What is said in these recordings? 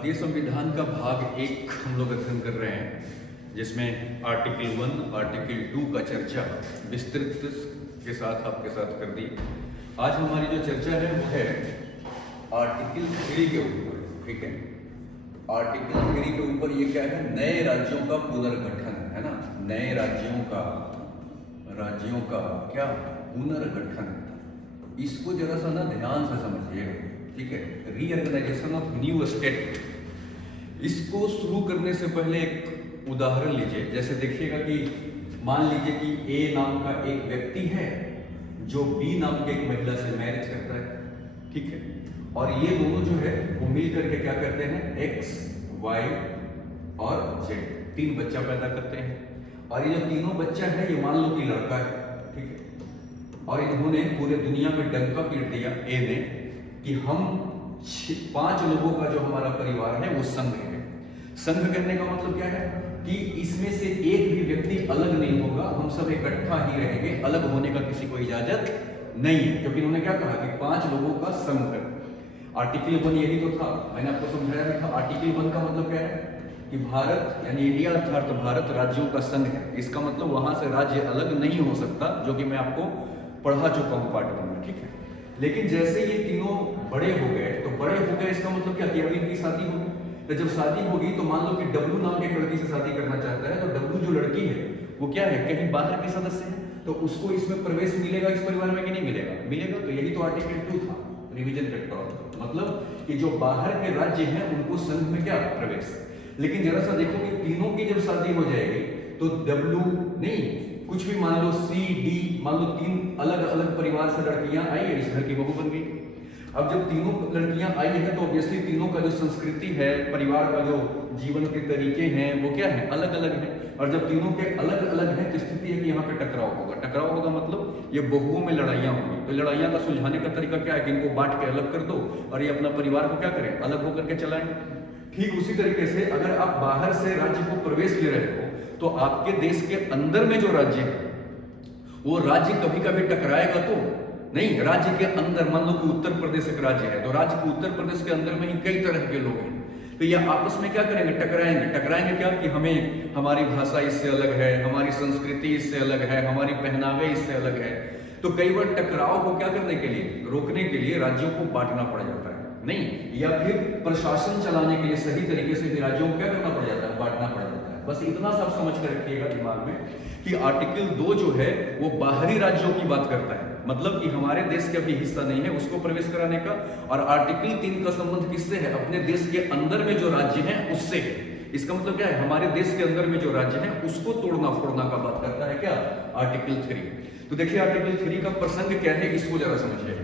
भारतीय संविधान का भाग एक हम लोग अध्ययन कर रहे हैं, जिसमें आर्टिकल 1, आर्टिकल 2 का चर्चा विस्तृत के साथ आपके साथ कर दी। आज हमारी जो चर्चा है वो है आर्टिकल 3 के ऊपर। ठीक है, आर्टिकल 3 के ऊपर ये क्या है? नए राज्यों का पुनर्गठन, है ना। नए राज्यों का क्या पुनर्गठन। इसको जरा सा ना ध्यान से समझिएगा। ठीक है, रीऑर्गेनाइजेशन ऑफ न्यू स्टेट। इसको शुरू करने से पहले एक उदाहरण लीजिए। जैसे देखिएगा कि मान लीजिए कि ए नाम का एक व्यक्ति है जो बी नाम के एक महिला से मैरिज करता है। ठीक है, और ये दोनों जो है वो मिल करके क्या करते हैं? एक्स, वाई और जेड, 3 बच्चा पैदा करते हैं। और ये जो तीनों बच्चा है ये मान लो कि लड़का है। ठीक है, और इन्होंने पूरे दुनिया में डंका पीट दिया ए ने कि हम 5 लोगों का जो हमारा परिवार है वो संघ है। संघ कहने का मतलब क्या है कि इसमें से एक भी व्यक्ति अलग नहीं होगा, हम सब इकट्ठा ही रहेंगे, अलग होने का किसी को इजाजत नहीं है। क्योंकि इन्होंने क्या कहा कि 5 लोगों का संघ है। आर्टिकल 1 यही तो था, मैंने आपको समझाया भी था। आर्टिकल 1 का मतलब क्या है कि भारत यानी इंडिया अर्थात भारत राज्यों का संघ है। इसका मतलब वहां से राज्य अलग नहीं हो सकता, जो कि मैं आपको पढ़ा चुका हूं पार्ट 1 में। ठीक है, लेकिन जैसे ये तीनों बड़े हो गए तो बड़े हो गए इसका मतलब क्या कि अभी इनकी शादी होगी। तो जब शादी होगी तो मान लो कि डब्लू नाम के लड़की से शादी करना चाहता है, तो डब्लू जो लड़की है वो क्या है, कहीं बाहर के सदस्य है, तो उसको इसमें प्रवेश मिलेगा इस परिवार में कि नहीं मिलेगा? मिलेगा। तो यही तो आर्टिकल 2 था, रिवीजन फैक्टर। मतलब कि जो बाहर के राज्य हैं उनको संघ में क्या प्रवेश। लेकिन जरा सा देखो कि तीनों की जब शादी हो जाएगी तो डब्लू नहीं, कुछ भी मान लो सी डी, मान लो 3 अलग अलग परिवार से लड़कियां आई है, इस घर की बहू बन गई। अब जब तीनों लड़कियां आई है तो ऑब्वियसली तीनों का जो संस्कृति है, परिवार का जो जीवन के तरीके हैं वो क्या है, अलग अलग है। और जब तीनों के अलग अलग हैं तो स्थिति है कि यहाँ पे टकराव होगा। टकराव होगा मतलब ये बहुओं में लड़ाइयाँ होंगी। तो लड़ाइयाँ का सुलझाने का तरीका क्या है कि इनको बांट के अलग कर दो और ये अपना परिवार को क्या करें, अलग होकर के चलाएं। ठीक उसी तरीके से अगर आप बाहर से राज्य को प्रवेश ले रहे हो तो आपके देश के अंदर में जो राज्य है वो राज्य कभी कभी टकराएगा तो नहीं। राज्य के अंदर मान लो कि उत्तर प्रदेश एक राज्य है, तो राज्य के उत्तर प्रदेश के अंदर में ही कई तरह के लोग हैं, तो ये आपस में क्या करेंगे, टकराएंगे। टकराएंगे क्या कि हमें हमारी भाषा इससे अलग है, हमारी संस्कृति इससे अलग है, हमारी पहनावे इससे अलग है। तो कई बार टकराव को क्या करने के लिए, रोकने के लिए राज्यों को बांटना पड़ जाता है नहीं, या फिर प्रशासन चलाने के लिए सही तरीके से भी राज्यों को क्या करना पड़ जाता है, बांटना पड़ जाता है। बस इतना सब समझ कर रखिएगा दिमाग में कि आर्टिकल 2 जो है वो बाहरी राज्यों की बात करता है, मतलब कि हमारे देश का भी हिस्सा नहीं है उसको प्रवेश कराने का। और आर्टिकल 3 का संबंध किससे है, अपने देश के अंदर में जो राज्य हैं उससे है। इसका मतलब क्या है, हमारे देश के अंदर में जो राज्य हैं उसको तोड़ना फोड़ना का बात करता है क्या, आर्टिकल 3। तो देखिए आर्टिकल 3 का प्रसंग क्या है, इसको जरा समझिए।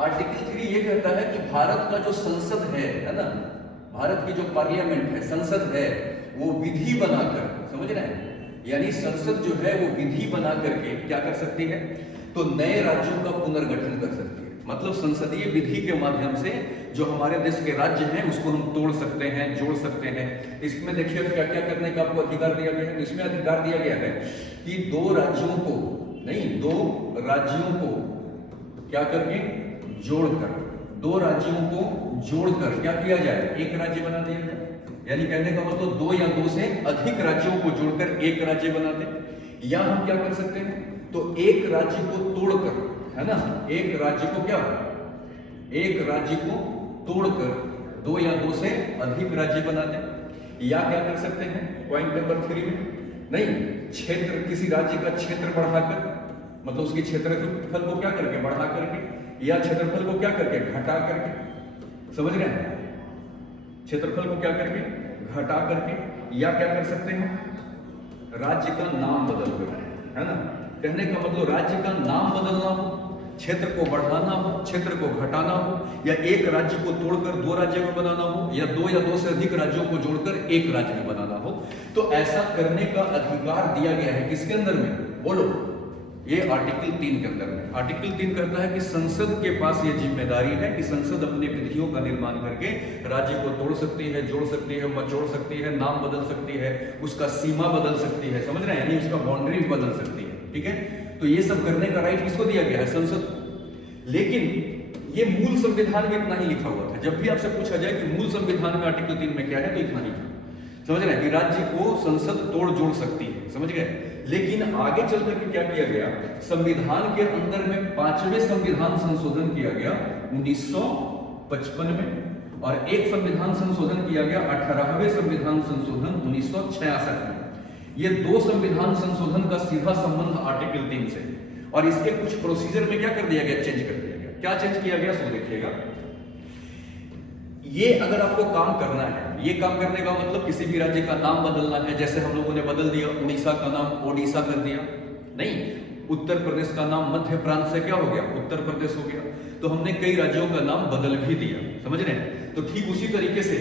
आर्टिकल 3 ये कहता है कि भारत का जो संसद है ना, भारत की जो पार्लियामेंट है, संसद है, वो विधि बनाकर, समझ रहे हैं, यानी संसद जो है वो विधि बना करके क्या कर सकती है, तो नए राज्यों का पुनर्गठन कर सकती है। मतलब संसदीय विधि के माध्यम से जो हमारे देश के राज्य हैं उसको हम तोड़ सकते हैं, जोड़ सकते हैं। इसमें देखिए क्या क्या करने का आपको अधिकार दिया गया है। इसमें अधिकार दिया गया है कि 2 राज्यों को नहीं, 2 राज्यों को क्या करके जोड़कर, 2 राज्यों को जोड़कर क्या किया जाए, एक राज्य बना दिया जाए। यानी कहने का मतलब 2 या 2 से अधिक राज्यों को जोड़कर एक राज्य बना दे। या हम क्या कर सकते हैं, तो एक राज्य को तोड़कर, है ना, एक राज्य को क्या, एक राज्य को तोड़कर 2 या 2 से अधिक राज्य बना दे। या क्या कर सकते हैं, पॉइंट नंबर 3 में नहीं, क्षेत्र, किसी राज्य का क्षेत्र बढ़ाकर, मतलब उसकी क्षेत्रफल को क्या करके, बढ़ा करके, या क्षेत्रफल को क्या करके, घटा करके, समझ रहे हैं, क्षेत्रफल को क्या करके, घटा करके। या क्या कर सकते हैं, राज्य का नाम बदल कर, है ना। कहने का मतलब राज्य का नाम बदलना हो, क्षेत्र को बढ़ाना हो, क्षेत्र को घटाना हो, या एक राज्य को तोड़कर 2 राज्य में बनाना हो, या 2 या 2 से अधिक राज्यों को जोड़कर एक राज्य में बनाना हो। तो ऐसा करने का अधिकार दिया गया है किसके अंदर में, बोलो, ये आर्टिकल 3 के अंदर में। आर्टिकल 3 कहता है कि संसद के पास ये जिम्मेदारी है कि संसद अपने विधियों का निर्माण करके राज्य को तोड़ सकती है, जोड़ सकती है, मचोड़ सकती है, नाम बदल सकती है, उसका सीमा बदल सकती है, समझ रहे हैं, यानी उसका बाउंड्री भी बदल सकती है। ठीक है, तो ये सब करने का राइट किसको दिया गया है, संसद को। लेकिन ये मूल संविधान में इतना ही लिखा हुआ था। जब भी आपसे पूछा जाए कि मूल संविधान में आर्टिकल 3 में क्या है, तो इतना ही था। समझ रहे हैं कि राज्य को संसद तोड़ जोड़ सकती है, समझ गए। लेकिन आगे चल करके क्या किया गया, संविधान के अंदर में 5वें संविधान संशोधन किया गया 1955 में, और एक संविधान संशोधन किया गया 18वें संविधान संशोधन 1966 में। ये दो संविधान संशोधन का सीधा संबंध आर्टिकल 3 से, और इसके कुछ प्रोसीजर में क्या कर दिया गया, चेंज कर दिया गया। क्या चेंज किया गया सो देखिएगा। ये अगर आपको काम करना है, ये काम करने का मतलब किसी भी राज्य का नाम बदलना है, जैसे हम लोगों ने बदल दिया, उड़ीसा का नाम ओडिशा कर दिया, नहीं, उत्तर प्रदेश का नाम मध्य प्रांत से क्या हो गया, उत्तर प्रदेश हो गया। तो हमने कई राज्यों का नाम बदल भी दिया, समझ रहे हैं। तो ठीक उसी तरीके से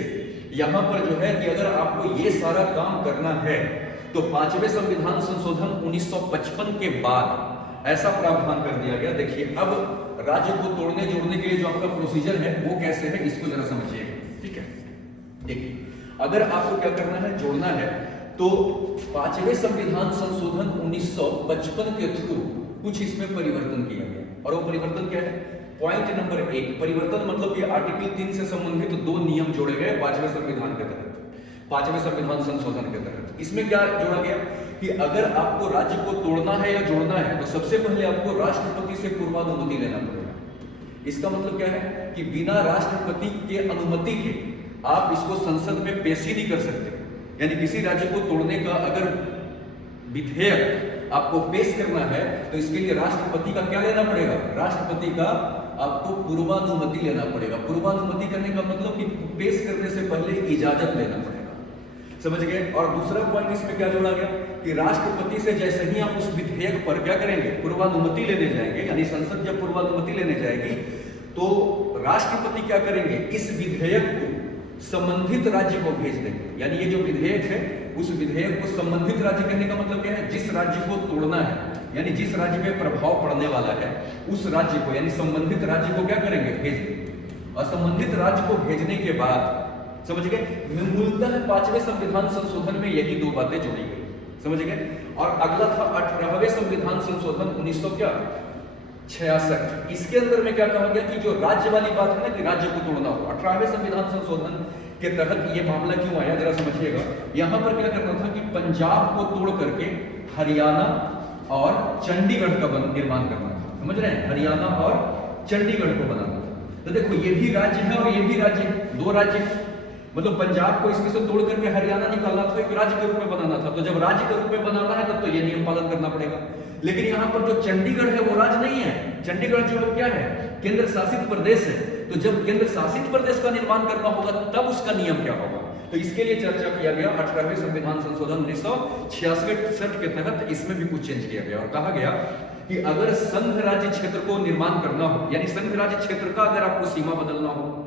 यहां पर जो है कि अगर आपको ये सारा काम करना है, तो 5वें संविधान संशोधन 1955 के बाद ऐसा प्रावधान कर दिया गया। देखिए, अब राज्य को तोड़ने जोड़ने के लिए जो आपका प्रोसीजर है वो कैसे है, इसको जरा समझिएगा, ठीक है। देखिए, अगर आपको क्या करना है, जोड़ना है, तो 5वें संविधान संशोधन 1955 के थ्रू कुछ इसमें परिवर्तन किया गया। और वो परिवर्तन क्या है, पॉइंट नंबर 1, परिवर्तन मतलब ये आर्टिकल 3 से संबंधित 2 नियम जोड़े गए 5वें संविधान के तहत, 5वें संविधान संशोधन के तहत। इसमें क्या जोड़ा गया कि अगर आपको राज्य को तोड़ना है या जोड़ना है, तो सबसे पहले आपको राष्ट्रपति से पूर्वानुमति लेना पड़ेगा। इसका मतलब क्या है कि बिना राष्ट्रपति के अनुमति के आप इसको संसद में पेश ही नहीं कर सकते। यानी किसी राज्य को तोड़ने का अगर विधेयक आपको पेश करना है, तो इसके लिए राष्ट्रपति का क्या लेना पड़ेगा, राष्ट्रपति का आपको पूर्वानुमति लेना पड़ेगा। पूर्वानुमति करने का मतलब कि पेश करने से पहले इजाजत लेना पड़ेगा, समझ गए। और दूसरा पॉइंट इसमें क्या जोड़ा गया कि राष्ट्रपति से जैसे ही आप उस विधेयक पर क्या करेंगे, पूर्वानुमति लेने जाएंगे, यानी संसद जब पूर्वानुमति लेने जाएगी, तो राष्ट्रपति क्या करेंगे, इस विधेयक को संबंधित राज्य को भेज देंगे। यानी ये जो विधेयक है, उस विधेयक को संबंधित राज्य कहने का मतलब क्या है, जिस राज्य को तोड़ना है, यानी जिस राज्य पे प्रभाव पड़ने वाला है, उस राज्य को, यानी संबंधित राज्य को क्या करेंगे, भेज देंगे। और संबंधित राज्य को भेजने के बाद, समझ गए, मूलतः 5वें संविधान संशोधन में यही 2 बातें जोड़ी गई, समझ गए। और अगला था 18वें संविधान संशोधन 1966। इसके अंदर में क्या कहा गया कि जो राज्य वाली बात है ना, कि राज्य को तोड़ना हो, 18वें संविधान संशोधन के तहत ये मामला क्यों आया, जरा समझिएगा। यहां पर क्या करना था कि पंजाब को तोड़ करके हरियाणा और चंडीगढ़ का निर्माण करना था, समझ रहे हैं, हरियाणा और चंडीगढ़ को बनाना था। तो देखो, ये भी राज्य है और ये भी राज्य है, 2 राज्य है। मतलब पंजाब को इसमें से तोड़ करके हरियाणा निकालना था, एक राज्य के रूप में बनाना था। तो जब राज्य के रूप में बनाना है, तब तो ये नियम पालन करना पड़ेगा। लेकिन यहाँ पर जो चंडीगढ़ है वो राज्य नहीं है। चंडीगढ़ जो है क्या है, केंद्र शासित प्रदेश है। तो जब केंद्र शासित प्रदेश का निर्माण करना होगा, तब उसका नियम क्या होगा। तो इसके लिए चर्चा किया गया 18वें संविधान संशोधन 1966 के तहत। इसमें भी कुछ चेंज किया गया और कहा गया कि अगर संघ राज्य क्षेत्र को निर्माण करना हो, यानी संघ राज्य क्षेत्र का अगर आपको सीमा बदलना हो,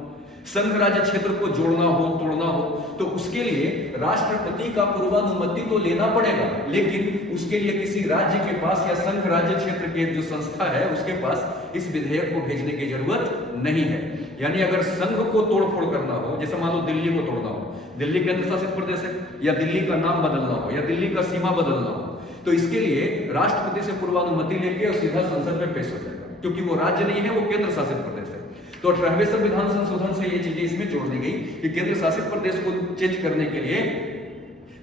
संघ राज्य क्षेत्र को जोड़ना हो, तोड़ना हो, तो उसके लिए राष्ट्रपति का पूर्वानुमति तो लेना पड़ेगा। लेकिन उसके लिए किसी राज्य के पास या संघ राज्य क्षेत्र के जो संस्था है, उसके पास इस विधेयक को भेजने की जरूरत नहीं है। यानी अगर संघ को तोड़फोड़ करना हो, जैसे मान लो दिल्ली को तोड़ना हो, दिल्ली केंद्र शासित प्रदेश है, या दिल्ली का नाम बदलना हो, या दिल्ली का सीमा बदलना हो, तो इसके लिए राष्ट्रपति से पूर्वानुमति लेके और सीधा संसद में पेश हो जाएगा, क्योंकि वो राज्य नहीं है, वो केंद्र शासित प्रदेश है। तो 18वें संविधान संशोधन से ये चीजें इसमें जोड़ दी गई कि केंद्र शासित प्रदेश को चेंज करने के लिए,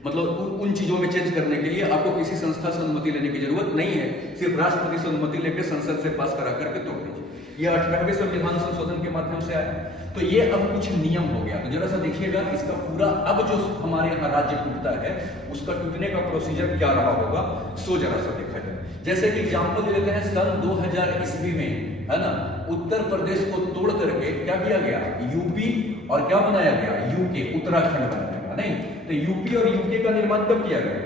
मतलब उन चीजों में चेंज करने के लिए आपको किसी संस्था से अनुमति लेने की जरूरत नहीं है, सिर्फ राष्ट्रपति से अनुमति लेकर संसद से पास करा करके तोड़ दीजिए। ये 18वें संविधान संशोधन के माध्यम से आया। तो ये अब कुछ नियम हो गया। तो जरा सा देखिएगा इसका पूरा अब जो हमारे यहाँ राज्य टूटता है, उसका टूटने का प्रोसीजर क्या रहा होगा, सो जरा सा देखा जाए। जैसे कि एग्जाम्पल दे देते हैं, सन 2000 ईस्वी में, है ना, उत्तर प्रदेश को तोड़ करके क्या किया गया, यूपी और क्या बनाया गया, यूके, उत्तराखंड बनाया गया। नहीं, तो यूपी और यूके का निर्माण कब किया गया,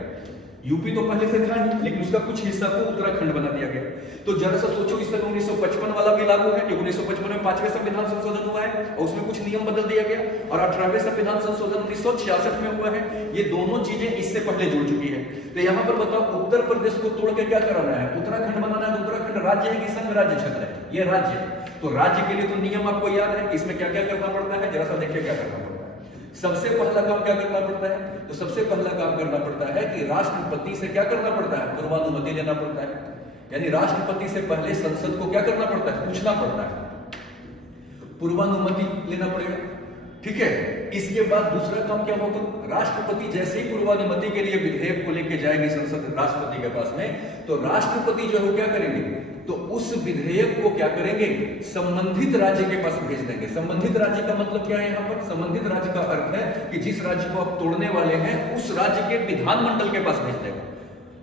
यूपी तो पहले से था ही, लेकिन उसका कुछ हिस्सा को उत्तराखंड बना दिया गया। तो जरा सा सोचो, इस सन 1955 वाला भी लागू है, कि 1955 में 5वें संविधान संशोधन हुआ है और उसमें कुछ नियम बदल दिया गया, और 18वें संविधान संशोधन 1966 में हुआ है। ये दोनों चीजें इससे पहले जुड़ चुकी है। तो यहाँ पर बताओ, उत्तर प्रदेश को तोड़ के क्या कराना है, उत्तराखंड बनाना है। तो उत्तराखंड राज्य है कि संघ राज्य क्षेत्र है, ये राज्य है। तो राज्य के लिए तो नियम आपको याद है, इसमें क्या क्या करना पड़ता है, जरा सा देखिए क्या करना पड़ता है। सबसे पहला काम क्या करना पड़ता है, तो सबसे पहला काम करना पड़ता है कि राष्ट्रपति से क्या करना पड़ता है, पूर्वानुमति लेना पड़ता है। यानी राष्ट्रपति से पहले संसद को क्या करना पड़ता है, पूछना पड़ता है। पूर्वानुमति लेना पड़ेगा, ठीक है। इसके बाद दूसरा काम क्या होगा, राष्ट्रपति जैसे ही पूर्वानुमति के लिए विधेयक को लेके जाएंगे संसद राष्ट्रपति के पास में, तो राष्ट्रपति जो है क्या करेंगे, तो उस विधेयक को क्या करेंगे, संबंधित राज्य के पास भेज देंगे। संबंधित राज्य का मतलब क्या है यहाँ पर, संबंधित राज्य का अर्थ है कि जिस राज्य को आप तोड़ने वाले हैं उस राज्य के विधानमंडल के पास भेज देगा,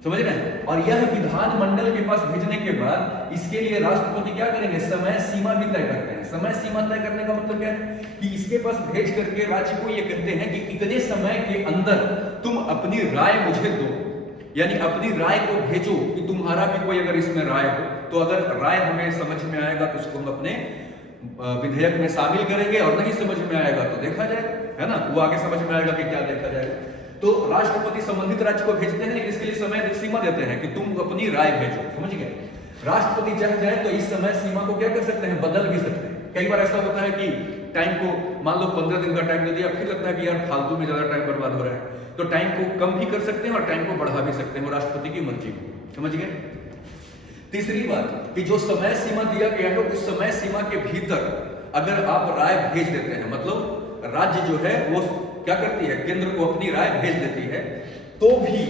समझ रहे हैं। और यह विधानमंडल के पास भेजने के बाद इसके लिए राष्ट्रपति क्या करेंगे, समय सीमा भी तय करते हैं। समय सीमा तय करने का मतलब क्या है कि इसके पास भेज करके राज्य को ये कहते हैं कि इतने समय के अंदर तुम अपनी राय मुझे दो, यानी अपनी राय को भेजो कि तुम्हारा भी कोई अगर इसमें राय हो, तो अगर राय हमें समझ में आएगा तो उसको हम अपने विधेयक में शामिल करेंगे, और नहीं समझ में आएगा तो देखा जाएगा, है ना, वो आगे समझ में आएगा कि क्या देखा जाएगा। तो राष्ट्रपति संबंधित राज्य को भेजते हैं, लेकिन इसके लिए समय सीमा देते हैं कि तुम अपनी राय भेजो, समझ गए। राष्ट्रपति चाहे जाए तो इस समय सीमा को क्या कर सकते हैं, बदल भी सकते हैं। कई बार ऐसा होता है कि टाइम को मान लो 15 दिन का टाइम दे दिया, फिर लगता है कि यार फालतू में ज्यादा टाइम बर्बाद हो रहा है, तो टाइम को कम भी कर सकते हैं और टाइम को बढ़ा भी सकते हैं, राष्ट्रपति की मर्जी को, समझ गए। तीसरी बात कि जो समय सीमा दिया गया है उस समय सीमा के भीतर अगर आप राय भेज देते हैं, मतलब राज्य जो है वो क्या करती है, केंद्र को अपनी राय भेज देती है, तो भी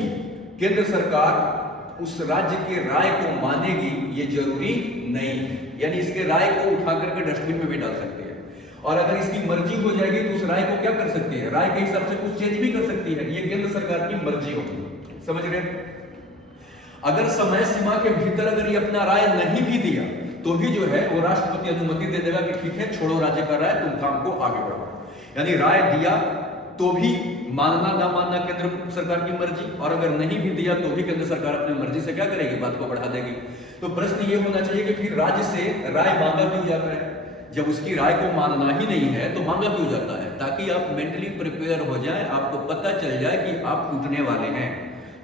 केंद्र सरकार उस राज्य की राय को मानेगी ये जरूरी नहीं है। यानी इसके राय को उठा करके डस्टबिन में भी डाल सकती है, और अगर इसकी मर्जी हो जाएगी तो उस राय को क्या कर सकती है, राय के हिसाब से कुछ चेंज भी कर सकती है। ये केंद्र सरकार की मर्जी होगी, समझ रहे हैं। अगर समय सीमा के भीतर अगर ये अपना राय नहीं भी दिया तो भी जो है वो राष्ट्रपति अनुमति दे देगा कि ठीक है, छोड़ो राज्य का राय, तुम काम को आगे बढ़ाओ। यानी राय दिया तो भी मानना ना मानना केंद्र सरकार की मर्जी, और अगर नहीं भी दिया तो भी केंद्र सरकार अपनी मर्जी से क्या करेगी, बात को बढ़ा देगी। तो प्रश्न ये होना चाहिए कि फिर राज्य से राय मांगा क्यों जाता है, जब उसकी राय को मानना ही नहीं है तो मांगा क्यों जाता है, ताकि आप मेंटली प्रिपेयर हो जाए, आपको पता चल जाए कि आप टूटने वाले हैं,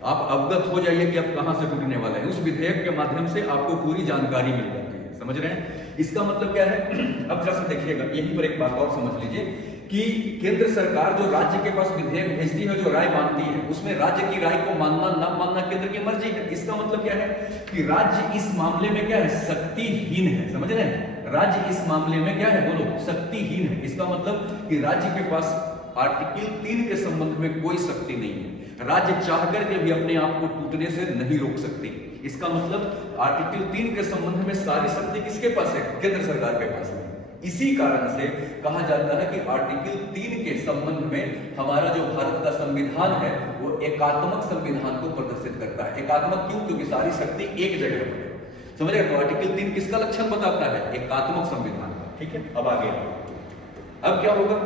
आप अवगत हो जाइए कि आप कहां से टूटने वाले हैं। उस विधेयक के माध्यम से आपको पूरी जानकारी मिल जाती है, समझ रहे हैं। इसका मतलब क्या है, अब जरा देखिएगा, यहीं पर एक बात और समझ लीजिए कि केंद्र सरकार जो राज्य के पास विधेयक भेजती है, जो राय मांगती है, उसमें राज्य की राय को मानना ना मानना केंद्र की मर्जी है। इसका मतलब क्या है कि राज्य इस मामले में क्या है, शक्तिहीन है, समझ रहे हैं। राज्य इस मामले में क्या है, बोलो, शक्तिहीन है। इसका मतलब कि राज्य के पास आर्टिकल 3 के संबंध में कोई शक्ति नहीं है। राज्य चाह करके भी अपने आप को टूटने से नहीं रोक सकते। इसका मतलब आर्टिकल 3 के संबंध में सारी शक्ति किसके पास है, केंद्र सरकार के पास है। इसी कारण से कहा जाता है कि आर्टिकल 3 के संबंध में हमारा जो भारत का संविधान है वो एकात्मक संविधान को प्रदर्शित करता है। एकात्मक क्यों, क्योंकि सारी शक्ति एक जगह पर है, समझ रहे। तो आर्टिकल 3 किसका लक्षण बताता है, एकात्मक संविधान का, ठीक है। अब आगे अब क्या होगा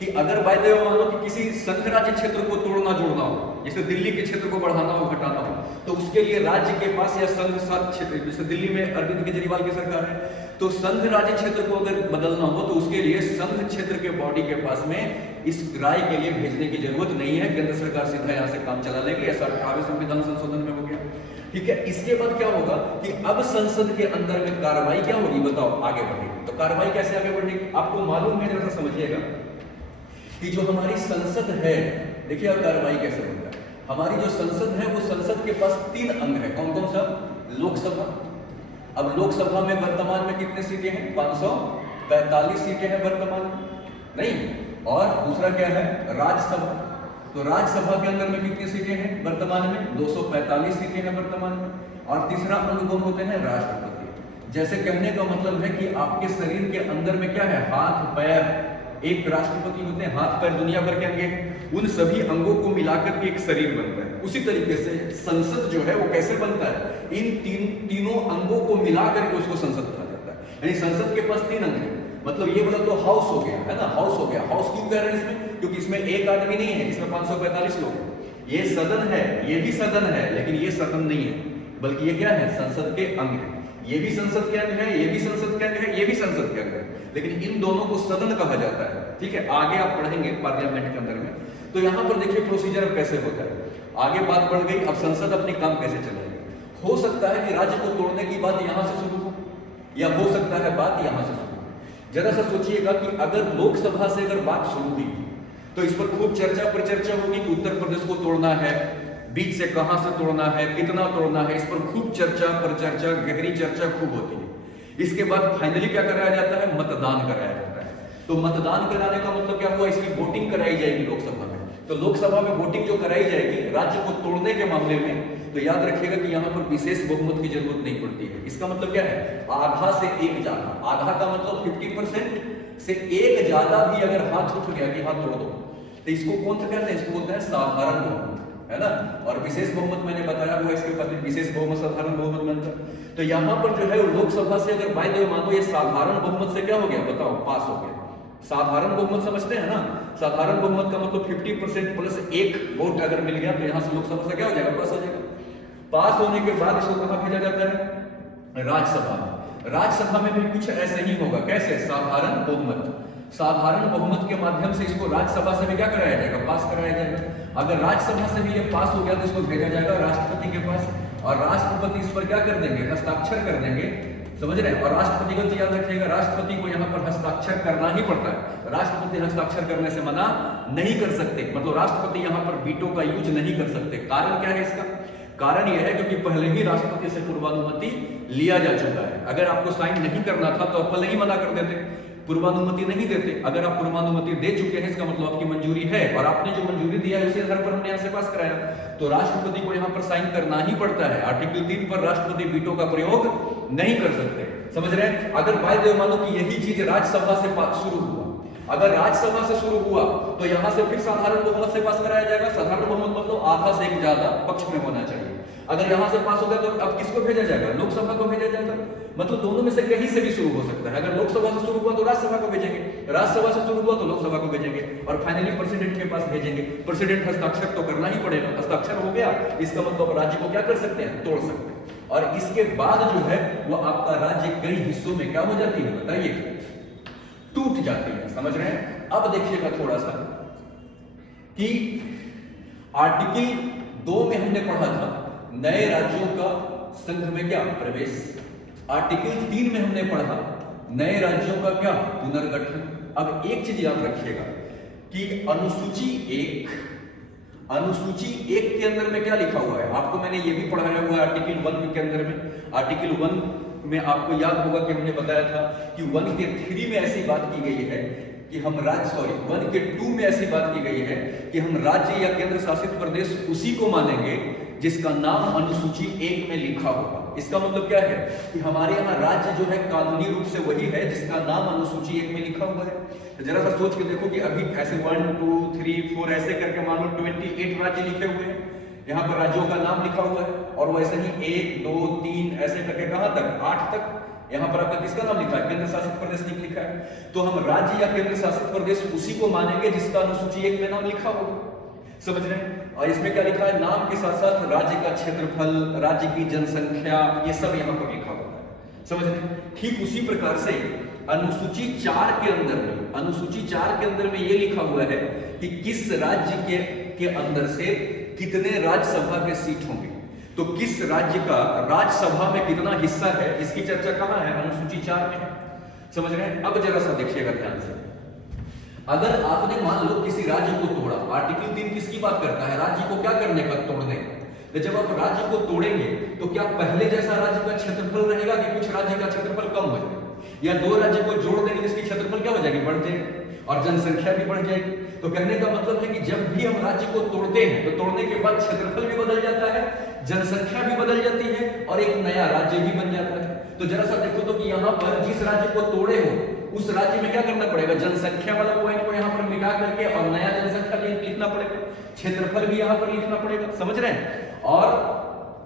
कि अगर बाय द वे मान लो कि किसी संघ राज्य क्षेत्र को तोड़ना जोड़ना हो, जैसे दिल्ली के क्षेत्र को बढ़ाना हो घटाना हो, तो उसके लिए राज्य के पास या संघ शासित क्षेत्र, जैसे दिल्ली में अरविंद केजरीवाल की सरकार है, तो संघ राज्य क्षेत्र को अगर बदलना हो तो उसके लिए संघ क्षेत्र के बॉडी के पास में इस राय के लिए भेजने की जरूरत नहीं है। केंद्र सरकार सीधा यहाँ से काम चला लेगी। ऐसा 18वें संविधान संशोधन में हो गया, ठीक है। इसके बाद क्या होगा कि अब संसद के अंदर में कार्रवाई क्या होगी, बताओ, आगे बढ़ेगी। तो कार्रवाई कैसे आगे बढ़ेगी, आपको मालूम है, जरा समझिएगा कि जो हमारी संसद है, देखिए अब कार्रवाई कैसे होता है। हमारी जो संसद है वो संसद के पास 3 अंग है, कौन कौन सा, लोकसभा। अब लोकसभा में वर्तमान में कितने सीटें हैं, 545 सीटें हैं वर्तमान में, नहीं। और दूसरा क्या है, राज्यसभा। तो राज्यसभा के अंदर में कितनी सीटें हैं वर्तमान में, 245 सीटें हैं वर्तमान में। और तीसरा अंग कौन होते हैं, राष्ट्रपति। जैसे कहने का मतलब है कि आपके शरीर के अंदर में क्या है, हाथ पैर, एक राष्ट्रपति होते हैं, हाथ पैर दुनिया भर के अंग हैं, उन सभी अंगों को मिलाकर के एक शरीर बनता है। उसी तरीके से संसद जो है वो कैसे बनता है, इन तीनों अंगों को मिलाकर के उसको संसद कहा जाता है। यानी संसद के पास 3 अंग है, मतलब ये बोला तो हाउस हो गया, है ना, हाउस हो गया। हाउस क्यों कह रहे हैं इसमें, क्योंकि इसमें एक आदमी नहीं है, इसमें 545 लोग हैं। ये सदन है, ये भी सदन है, लेकिन ये सदन नहीं है, बल्कि ये क्या है, संसद के अंग है। ये भी संसद के अंग है, ये भी संसद के अंग है, ये भी संसद के अंग है, लेकिन इन दोनों को सदन कहा जाता है, ठीक है। आगे आप पढ़ेंगे पार्लियामेंट के अंदर में। तो यहां पर देखिए प्रोसीजर अब कैसे होता है, आगे बात बढ़ गई। अब संसद अपने काम कैसे चलाएगी। हो सकता है कि राज्य को तोड़ने की बात यहां से शुरू हो, या हो सकता है बात यहां से शुरू हो। जरा सा सोचिएगा कि अगर लोकसभा से अगर बात शुरू हुई तो इस पर खूब चर्चा परिचर्चा होगी कि उत्तर प्रदेश को तोड़ना है, बीच से कहां से तोड़ना है, कितना तोड़ना है, इस पर खूब चर्चा परिचर्चा, गहरी चर्चा खूब होती है। इसके बाद फाइनली क्या कराया जाता है, मतदान कराया जाता है। तो मतदान कराने का मतलब क्या हुआ, इसकी वोटिंग कराई जाएगी लोकसभा में। तो लोकसभा में वोटिंग जो कराई जाएगी राज्य को तोड़ने के मामले में, तो याद रखिएगा कि यहाँ पर विशेष बहुमत की जरूरत नहीं पड़ती है। इसका मतलब क्या है, आधा से एक ज्यादा, आधा का मतलब 50% से एक ज्यादा भी अगर हाथ उठ गया कि हाथ तोड़ दो, तो इसको कौन सा कहते हैं, इसको बोलते हैं साधारण बहुमत, है ना। और विशेष बहुमत मैंने बताया हुआ, इसके बाद विशेष बहुमत साधारण बहुमत बनता है। तो यहाँ पर जो है लोकसभा से अगर बाय द वे मानो ये साधारण बहुमत से क्या हो गया, बताओ, पास हो गया। साधारण बहुमत समझते हैं ना, साधारण बहुमत का मतलब 50% प्लस एक वोट अगर मिल गया तो यहाँ से लोकसभा से क्या हो जाएगा, पास हो जाएगा। पास होने के बाद इसको कहाँ भेजा जाता है, राज्यसभा में। राज्यसभा में भी कुछ ऐसे ही होगा, कैसे, साधारण बहुमत, साधारण बहुमत के माध्यम से इसको राज्यसभा से भी क्या कराया जाएगा, पास कराया जाएगा। अगर राज्यसभा से भी ये पास हो गया तो इसको भेजा जाएगा राष्ट्रपति के पास, और राष्ट्रपति इस पर क्या कर देंगे, हस्ताक्षर कर देंगे, समझ रहे हैं। और राष्ट्रपति को याद रखिएगा, राष्ट्रपति को यहाँ पर हस्ताक्षर करना ही पड़ता है। राष्ट्रपति हस्ताक्षर करने से मना नहीं कर सकते, मतलब राष्ट्रपति यहाँ पर वीटो का यूज नहीं कर सकते। कारण क्या है इसका, कारण यह है क्योंकि पहले ही राष्ट्रपति से पूर्वानुमति लिया जा चुका है। अगर आपको साइन नहीं करना था तो आप पहले ही मना कर देते, पूर्वानुमति नहीं देते। अगर आप पूर्वानुमति दे चुके हैं इसका मतलब आपकी मंजूरी है, और आपने जो मंजूरी दिया है उसी आधार पर हमने यहाँ से पास कराया। तो राष्ट्रपति को यहाँ पर साइन करना ही पड़ता है। आर्टिकल 3 पर राष्ट्रपति वीटो का प्रयोग नहीं कर सकते, समझ रहे हैं। अगर बाय द वे मानो कि यही चीज राज्यसभा से शुरू हुआ, अगर राज्यसभा से शुरू हुआ तो यहाँ से फिर साधारण बहुमत से पास कराया जाएगा। साधारण बहुमत मतलब आधा से एक ज्यादा पक्ष में होना चाहिए। अगर यहाँ से पास हो गया तो अब किसको भेजा जाएगा, लोकसभा को भेजा जाएगा। मतलब दोनों में से कहीं से भी शुरू हो सकता है। अगर लोकसभा से शुरू हुआ तो राज्यसभा को भेजेंगे, राज्यसभा से शुरू हुआ तो लोकसभा को भेजेंगे, और फाइनली प्रेसिडेंट के पास भेजेंगे। प्रेसिडेंट हस्ताक्षर तो करना ही पड़ेगा। हस्ताक्षर हो गया, इसका मतलब राज्य को क्या कर सकते हैं, तोड़ सकते हैं। और इसके बाद जो है वो आपका राज्य कई हिस्सों में क्या हो जाती है, बताइए, टूट जाती है, समझ रहे हैं। अब देखिएगा थोड़ा सा कि आर्टिकल 2 में हमने पढ़ा था नए राज्यों का संघ में क्या प्रवेश। आर्टिकल 3 में हमने पढ़ा नए राज्यों का क्या पुनर्गठन। अब एक चीज याद रखिएगा कि अनुसूची 1 के अंदर में क्या लिखा हुआ है, आपको मैंने ये भी पढ़ाया हुआ है आर्टिकल 1 के अंदर में। आर्टिकल 1 में आपको याद होगा कि हमने बताया था कि 1 के 3 में ऐसी बात की गई है कि हम 1 के 2 में ऐसी बात की गई है कि हम राज्य या केंद्र शासित प्रदेश उसी को मानेंगे जिसका नाम अनुसूची 1 में लिखा होगा। इसका मतलब क्या है कि हमारे यहाँ राज्य जो है कानूनी रूप से वही है जिसका नाम अनुसूची 1 में लिखा हुआ है। तो जरा सा सोच के देखो कि अभी ऐसे 1 2 3 4 ऐसे करके मानो 28 राज्य लिखे हुए हैं, यहाँ पर राज्यों का नाम लिखा हुआ है, और वैसे ही 1 2 3 ऐसे करके कहां तक, 8 तक यहाँ पर आपका किसका नाम लिखा है, केंद्र शासित प्रदेश नहीं लिखा है। तो हम राज्य या केंद्र शासित प्रदेश उसी को मानेंगे जिसका अनुसूची 1 में नाम लिखा होगा, समझ रहे हैं। और इसमें क्या लिखा है, नाम के साथ साथ राज्य का क्षेत्रफल, राज्य की जनसंख्या, ये सब यहाँ पर लिखा हुआ है, समझ रहे हैं। ठीक उसी प्रकार से अनुसूची 4 के अंदर में, अनुसूची 4 के अंदर में ये लिखा हुआ है कि किस राज्य के अंदर से कितने राज्यसभा के सीट होंगे। तो किस राज्य का राज्यसभा में कितना हिस्सा है, इसकी चर्चा कहां है, अनुसूची 4 में, समझ रहे हैं। अब जरा सा देखिएगा ध्यान से, अगर आपने मान लो किसी राज्य को तोड़ा, आर्टिकल 3 किसकी बात करता है, राज्य को क्या करने का, तोड़ने। तो जब आप राज्य को तोड़ेंगे तो क्या पहले जैसा राज्य का क्षेत्रफल रहेगा कि कुछ राज्य का क्षेत्रफल कम हो जाएगा, या 2 राज्य को जोड़ देंगे जिसकी क्षेत्रफल क्या हो जाएगी, बढ़ जाएगी, और जनसंख्या भी बढ़ जाएगी। तो कहने का मतलब है कि जब भी हम राज्य को तोड़ते हैं तो तोड़ने के बाद क्षेत्रफल भी बदल जाता है, जनसंख्या भी बदल जाती है, और एक नया राज्य भी बन जाता है। तो जरा सा देखो तो कि यहाँ पर जिस राज्य को तोड़े हो उस राज्य में क्या करना पड़ेगा, जनसंख्या वाला पॉइंट को यहाँ पर मिटा करके और नया जनसंख्या लिखना पड़ेगा, क्षेत्रफल भी यहाँ पर लिखना पड़ेगा, समझ रहे हैं। और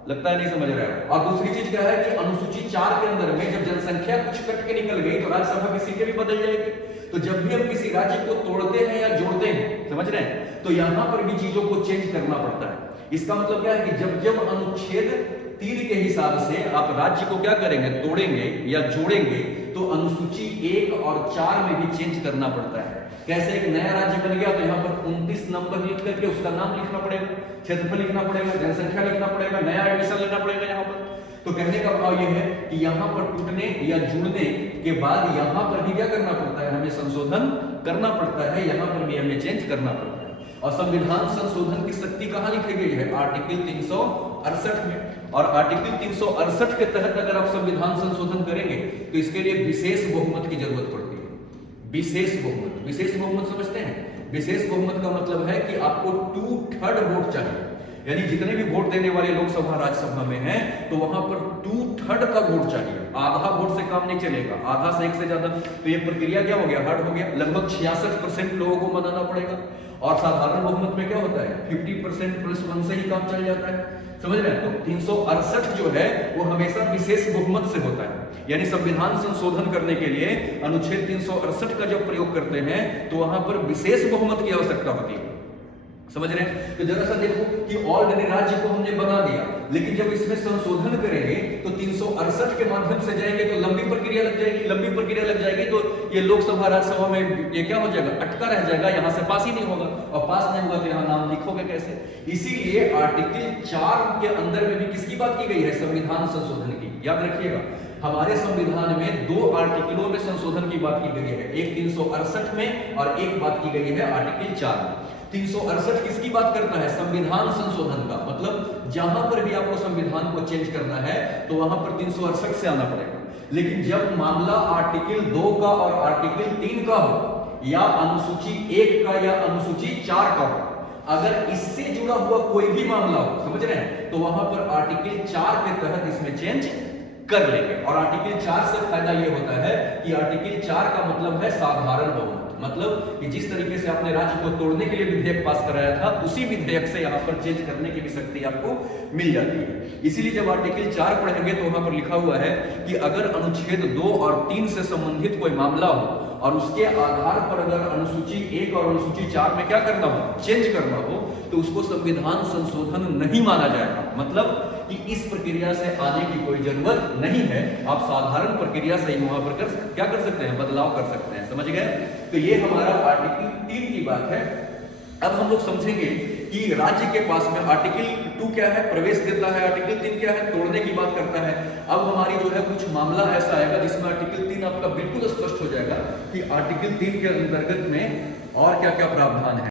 लगता है नहीं समझ रहे हैं। और दूसरी चीज क्या है कि अनुसूची 4 के अंदर में जब जनसंख्या कुछ कट के निकल गई तो राज्यसभा की सीटें भी बदल जाएगी। तो जब भी हम किसी राज्य को तोड़ते हैं या जोड़ते हैं, समझ रहे हैं, तो यहाँ पर भी चीजों को चेंज करना पड़ता है। इसका मतलब क्या है कि जब जब अनुच्छेद 3 के हिसाब से आप राज्य को क्या करेंगे, तोड़ेंगे या जोड़ेंगे, तो अनुसूची 1 और 4 में भी चेंज करना पड़ता है। कैसे, एक नया राज्य बन गया तो यहाँ पर 29 नंबर लिख करके उसका नाम लिखना पड़ेगा, क्षेत्रफल लिखना पड़ेगा, जनसंख्या लिखना पड़ेगा, नया एडमिशन लेना पड़ेगा यहाँ पर। तो कहने का भाव ये है कि यहाँ पर टूटने या जुड़ने के बाद यहाँ पर भी क्या करना पड़ता है, हमें संशोधन करना पड़ता है, यहाँ पर भी हमें चेंज करना पड़ता है। और संविधान संशोधन की शक्ति कहां लिखी गई है? आर्टिकल 368 में। और आर्टिकल 368 के तहत अगर आप संविधान संशोधन करेंगे तो इसके लिए विशेष बहुमत की जरूरत पड़ती है। विशेष बहुमत, विशेष बहुमत समझते हैं? विशेष बहुमत का मतलब है कि आपको 2/3 वोट चाहिए, यानी जितने भी वोट देने वाले लोकसभा राज्यसभा में हैं तो वहां पर 2/3 का वोट चाहिए। आधा वोट से काम नहीं चलेगा, आधा से एक से ज्यादा, तो ये प्रक्रिया क्या हो गया? हार्ड हो गया। लगभग 66% लोगों को मनाना पड़ेगा। और साधारण बहुमत में क्या होता है? 50% +1 से ही काम चल जाता है। समझ रहे हैं? तो 368 जो है वो हमेशा विशेष बहुमत से होता है, यानी संविधान संशोधन करने के लिए अनुच्छेद 368 का जब प्रयोग करते हैं तो वहां पर विशेष बहुमत की आवश्यकता होती है। समझ रहे हैं? तो जरा सा देखो कि ऑलरेडी राज्य को हमने बना दिया, लेकिन जब इसमें संशोधन करेंगे तो 368 के माध्यम से जाएंगे तो लंबी प्रक्रिया लग जाएगी। लंबी प्रक्रिया लग जाएगी तो ये लोकसभा राज्यसभा में ये क्या हो जाएगा? अटका रह जाएगा, यहां से पास ही नहीं होगा, और पास नहीं होगा तो यहां नाम लिखोगे कैसे? इसीलिए आर्टिकल 4 के अंदर में भी किसकी बात की गई है? संविधान संशोधन की। याद रखिएगा, हमारे संविधान में 2 आर्टिकलों में संशोधन की बात की गई है, एक 368 में और एक बात की गई है आर्टिकल 4 में। 368 किसकी बात करता है? संविधान संशोधन का। मतलब जहां पर भी आपको संविधान को चेंज करना है तो वहां पर 368 से आना पड़ेगा। लेकिन जब मामला आर्टिकल 2 का और आर्टिकल 3 का हो, या अनुसूची 1 का या अनुसूची 4 का हो, अगर इससे जुड़ा हुआ कोई भी मामला हो, समझ रहे हैं, तो वहां पर आर्टिकल 4 के तहत इसमें चेंज कर लेंगे। और आर्टिकल 4 से फायदा यह होता है कि आर्टिकल 4 का मतलब है साधारण बहुमत। मतलब कि जिस तरीके से आपने राज्य को तोड़ने के लिए विधेयक पास कराया था, उसी विधेयक से यहाँ पर चेंज करने की भी शक्ति आपको मिल जाती है। इसीलिए जब आर्टिकल 4 पढ़ेंगे तो वहां पर लिखा हुआ है कि अगर अनुच्छेद 2 और 3 से संबंधित कोई मामला हो और उसके आधार पर अगर अनुसूची 1 और अनुसूची 4 में क्या करना हो? चेंज करना हो, तो उसको संविधान संशोधन नहीं माना जाएगा। मतलब कि इस प्रक्रिया से आने की कोई जरूरत नहीं है, आप साधारण प्रक्रिया से ही वहां पर क्या कर सकते हैं? बदलाव कर सकते हैं। समझ गए? तो ये हमारा आर्टिकल 3 की बात है। अब हम लोग समझेंगे कि राज्य के पास में आर्टिकल 2 क्या है? प्रवेश देता है। आर्टिकल 3 क्या है? तोड़ने की बात करता है। अब हमारी जो है कुछ मामला ऐसा आएगा जिसमें आर्टिकल 3 आपका बिल्कुल स्पष्ट हो जाएगा कि आर्टिकल 3 के अंतर्गत में और क्या क्या प्रावधान है।